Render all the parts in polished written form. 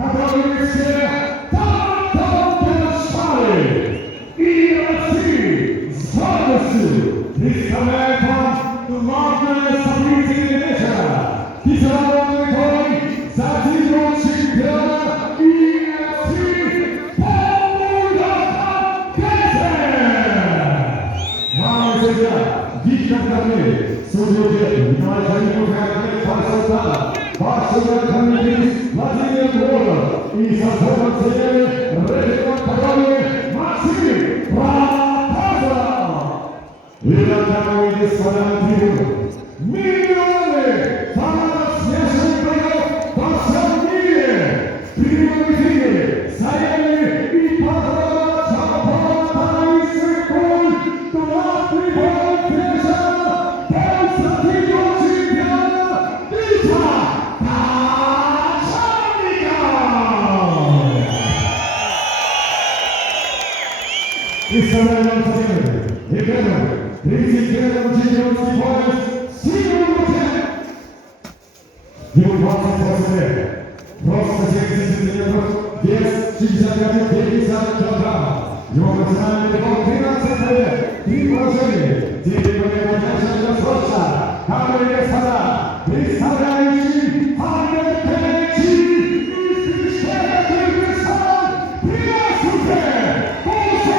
Katowice, Tato Szpary i Rosji z Warszy. Wystawiają Wam ładne stolicy wieczoρα. Pisałem koń za tyłą czempiona i Rosji Pomóża Mamy sędzia, Wiktor Karny, sędzia Dzieci, Mikołaj Żaników, Karny, Farsota, Farsota Karny, Władimir Głowacz i zachował sędziemy Ryszard Pagony, Maksym Prapaza. Wyglądają i składają tribunę. Miliony fanów śmiesznego Warszawie, Primaryfiny, Zajemy i Patrona Czapona i Sekund, to łatwy bol pierwsza, Polska tydzień czempiona, Wita Taczarnika! I stawiają sobie, i wiemy, 31 pojazd, Simon Lukian! Jego własne pozycje, proste jest 35 kg. Jego emocjonalny rekord 13 i położenie. Dzięki najważniejszego rozpoczęcia. Kamil Jasada, wystawiający Handel Peleci i Zbyszczera Kyrgyzstan, Priasute, Polska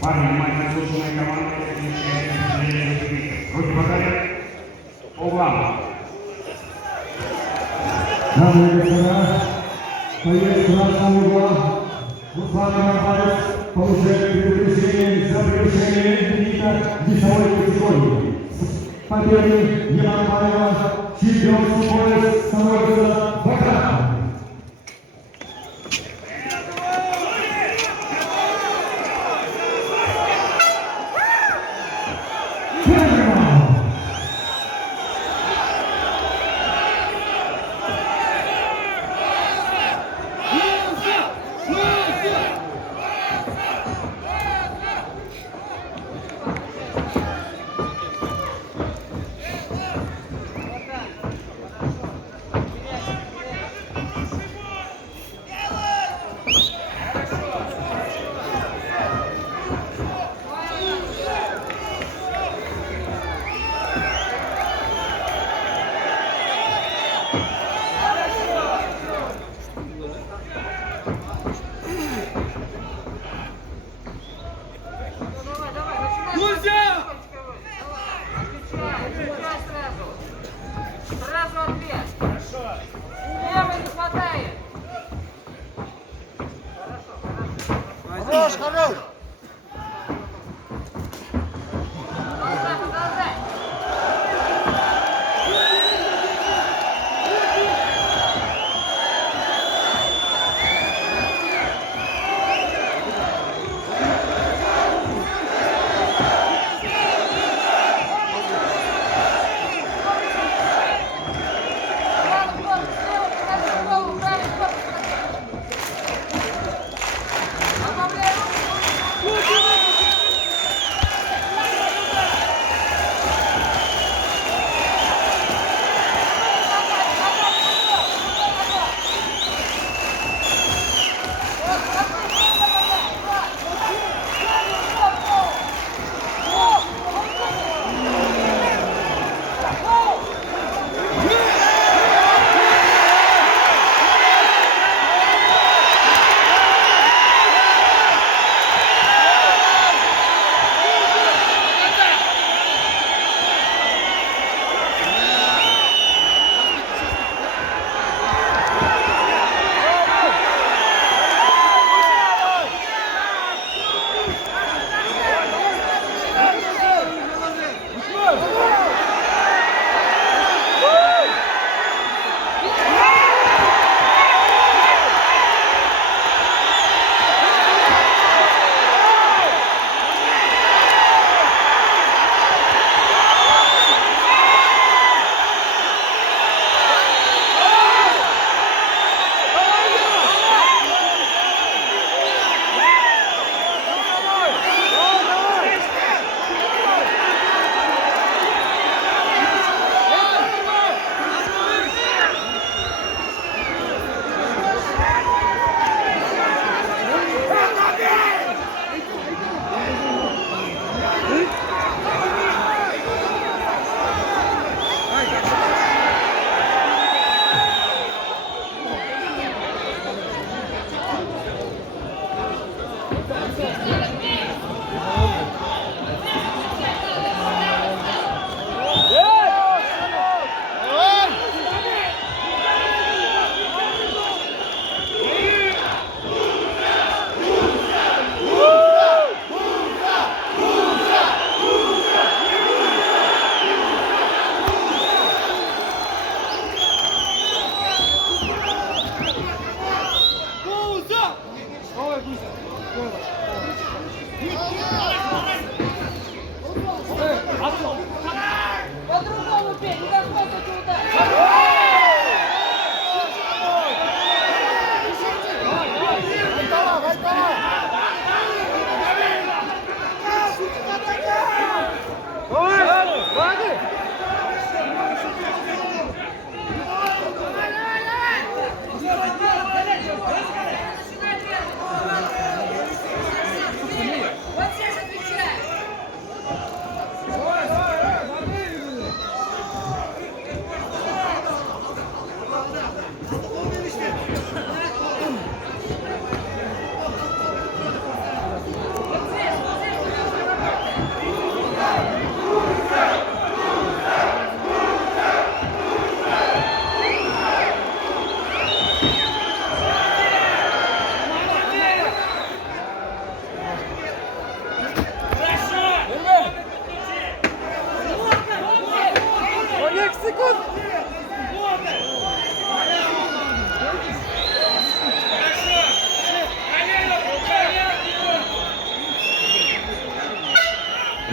Парни, внимательно слушаем команду. Руки подали. По углам. Дамы и господа, поезд красного угла. Руслан Иванович получает предупреждение за превышение лимита весовой категории. Победы Иванова, чемпионский пояс становится двукратным. Хорош!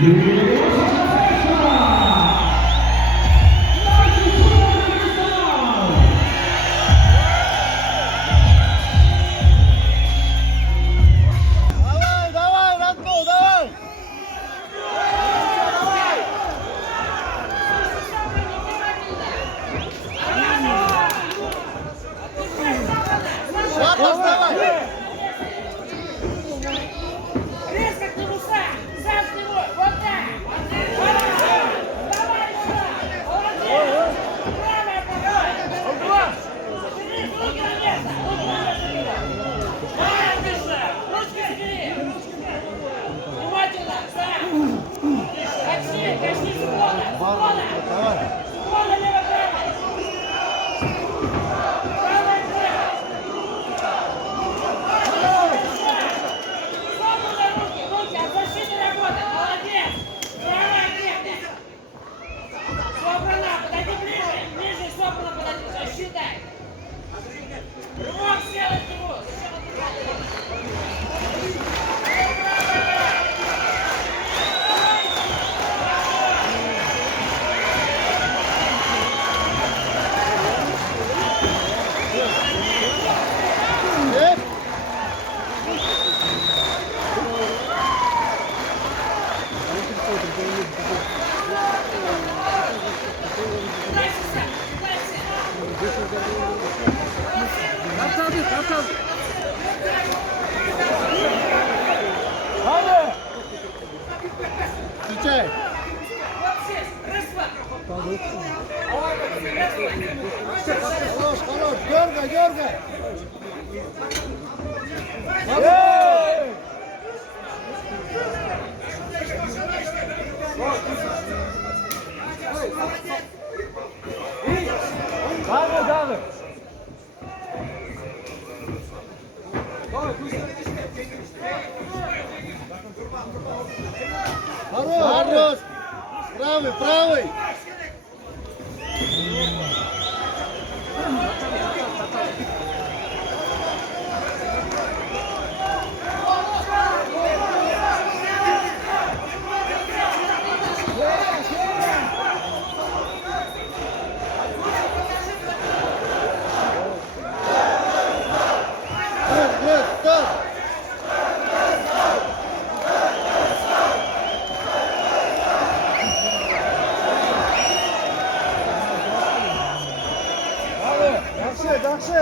Давай, давай, Радко, давай! Шатов, давай! Резко к нему сам! Сам к нему! Вот так! Давай, молодец! Правая правая! Бери руки на место! Руки на место! Давай, Миша! Ручки собери! Внимательно! Сам! Качни! Качни склона! Склона! Давай! Склона лево-правой! Правая-правая! Свободно руки! Руки! От защиты работать! Молодец! Правая крепкая! Собрана! Подойди ближе! Ближе, собрана! Подойди! Защита! Рывок сделай к нему! Нет? Дальше сам! Дальше! Встречай! Вот здесь! Раз, два! Хорош, хорош! Дергай, дергай! Хорош, хорош! Правый, правый! Нет, нет, стоп! Дальше, дальше!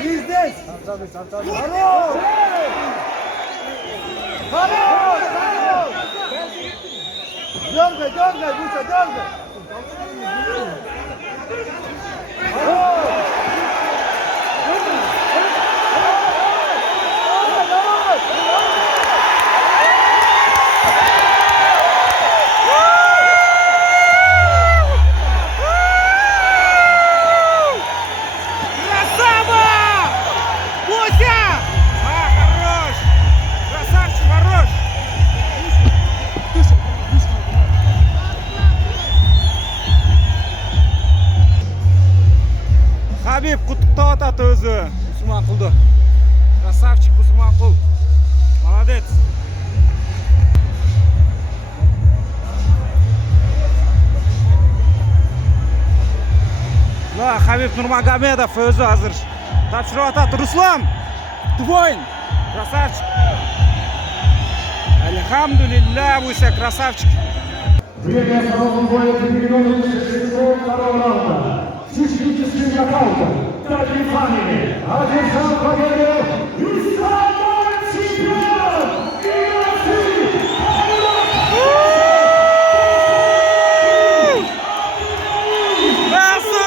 И здесь! Хорош! Хорош! Хорош! Дергай, дергай, Буся, дергай! Хорош! Красава! Буся! Хорош! Красавчик, хорош! Хабиб құттықтау ататы өзі Мұсылманқұлды. Красавчик Мұсылманқұл. Молодец. Хабиб Нурмагомедов өзі азыр тапшырып атады. Руслан, твой. Красавчик. Альхамдулилля, Буся, красавчик. Время второго боя перевернули 6-2 раунда. Техническим нокаутом. Таким фамилией одержал победу и стал чемпион UFC.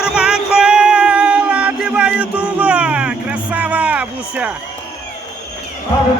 Нурманқұл, Адиба Ютуба. Красава, Буся. Алло,